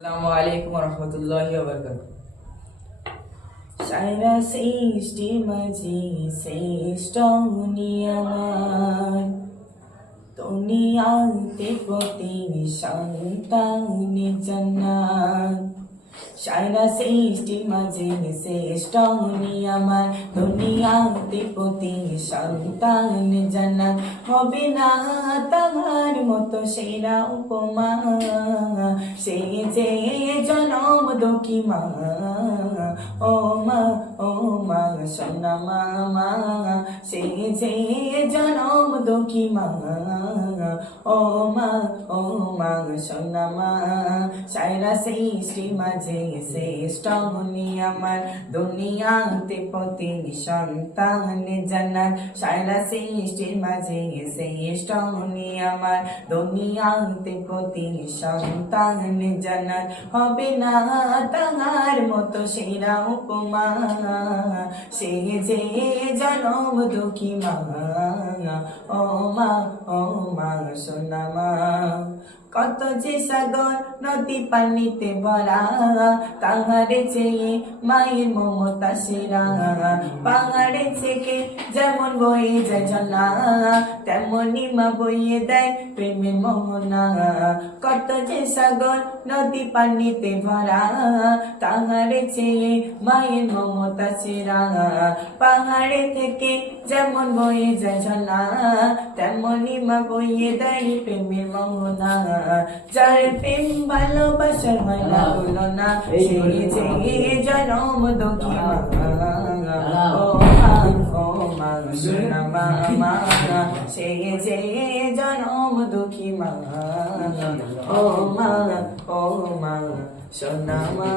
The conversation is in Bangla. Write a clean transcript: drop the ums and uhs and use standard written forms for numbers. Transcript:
আসসালামু আলাইকুম রহমতুল্লাহি ওয়া বারাকাতুহু। সারা সৃষ্টি মাঝে শ্রেষ্ঠ নিয়ামত দুনিয়াতে প্রতি সন্তান জান্নাত। সারা সৃষ্টি মাঝে শ্রেষ্ঠ নিয়ামত দুনিয়াতে প্রতি সন্তান জান্নাত। হবে না তাহার মতো সেরা উপমা, সে যে জনম দুঃখী মা। ও মা, ও মা, সোনা মা, সে যে জনম দুঃখী মা। ও মা, ও মা, সোনা মা। সারা সৃষ্টি মাঝে শ্রেষ্ঠ নিয়ামত দুনিয়াতে প্রতি সন্তান জান্নাত। সারা সৃষ্টির মাঝে শ্রেষ্ঠ নিয়ামত দুনিয়াতে প্রতি সন্তান জান্নাত। হবে না তাহার মতো সেরা উপমা, সে যে জনম দুঃখী মা। ও মা, ও মা, সোনা মা। কত যে সাগর নদী পানিতে ভরা, তাহারে চেয়ে মায়ের মমতা সেরা। পাহাড়ে থেকে যেমন বয়ে যায় ঝর্ণা, তেমনি মা বইয়ে দেয় প্রেমের মোহনা। কত যে সাগর নদী পানিতে ভরা, তাহারে চেয়ে মায়ের মমতা সেরা। পাহাড়ে থেকে যেমন বয়ে যায় ঝর্ণা, তেমনি মা বইয়ে দেয় প্রেমের মোহনা। যার প্রেম ভালোবাসার হয় না তুলনা, সে যে জনম দুঃখী মা। ও মা, ও মা, সোনা মা, সে যে জনম দুঃখী মা। ও মা, ও মা, সোনা মা।